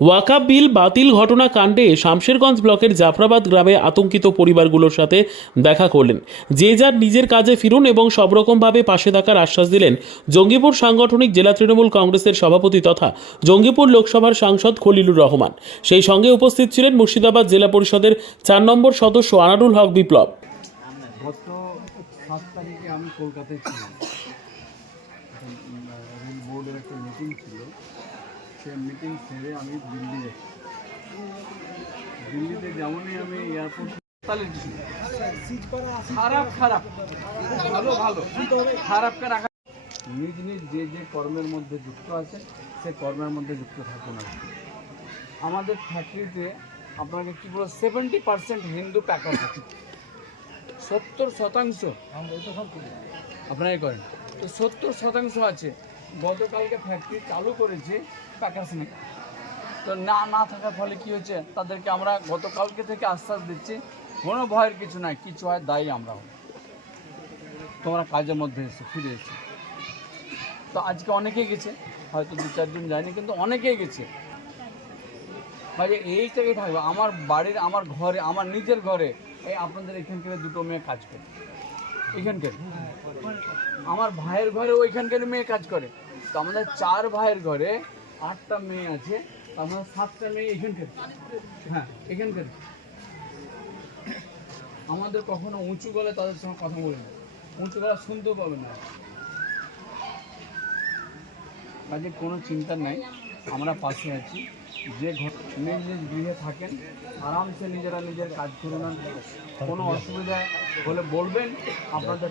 ওয়াকাব বিল বাতিল ঘটনা কাণ্ডে শামশেরগঞ্জ ব্লকের জাফরাবাদ গ্রামে আতঙ্কিত পরিবারগুলোর সাথে দেখা করলেন। যে যার নিজের কাজে ফিরুন এবং সব রকমভাবে পাশে থাকার আশ্বাস দিলেন জঙ্গিপুর সাংগঠনিক জেলা তৃণমূল কংগ্রেসের সভাপতি তথা জঙ্গিপুর লোকসভার সাংসদ খলিলুর রহমান। সেই সঙ্গে উপস্থিত ছিলেন মুর্শিদাবাদ জেলা পরিষদের চার নম্বর সদস্য আনারুল হক বিপ্লব। কলকাতায় ছিলাম। বোর্ডের একটা মিটিং ছিল। সেই মিটিং সেরে আমি দিল্লি যাচ্ছি দিল্লিতে যেমনই আমি এয়ারপোর্ট খারাপ খারাপ। ভালো ভালো। খারাপকে রাখা নিজ নিজ যে যে কর্মের মধ্যে যুক্ত আছে, সে কর্মের মধ্যে যুক্ত থাকুন কি। আমাদের ফ্যাক্টরিতে আপনাকে কি বলো সেভেন্টি পার্সেন্ট হিন্দু প্যাকার আছে। সত্তর শতাংশ। আপনারাই করেন। তো সত্তর শতাংশ আছে। গতকালকে ফ্যাক্টরি চালু করেছি প্যাকার্স নেই তো না না থাকার ফলে কি হচ্ছে, তাদেরকে আমরা গতকালকে থেকে আশ্বাস দিচ্ছি, কোনো ভয়ের কিছু নাই, কিছু হয়, দায়ী আমরা তোমরা কাজের মধ্যে এসে, ফিরে এসে। তো আজকে অনেকেই গেছে, হয়তো দু চারজন যায়নি, কিন্তু অনেকেই গেছে। মানে এইটাই থাকবে, আমার বাড়ির, আমার ঘরে, আমার নিজের ঘরে, এই আপনাদের এখানকার দুটো মেয়ে কাজ করে। এখানকার? আমার ভাইয়ের ঘরে ওইখানকার মেয়ে কাজ করে। তো আমাদের চার ভাইয়ের ঘরে আটটা মেয়ে আছে আমাদের সাতটা মেয়ে এখানকার হ্যাঁ এখানকার আমাদের কখনো উঁচু গলে তাদের সঙ্গে কথা বলে না। উঁচু গলা শুনতেও পাবে না। কাজে কোনো চিন্তা নাই, আমরা পাশে আছি। যে নিজ নিজ গৃহে থাকেন, আরামসে নিজেরা নিজের কাজ করুন আর কোনো অসুবিধা হলে বলবেন, আপনাদের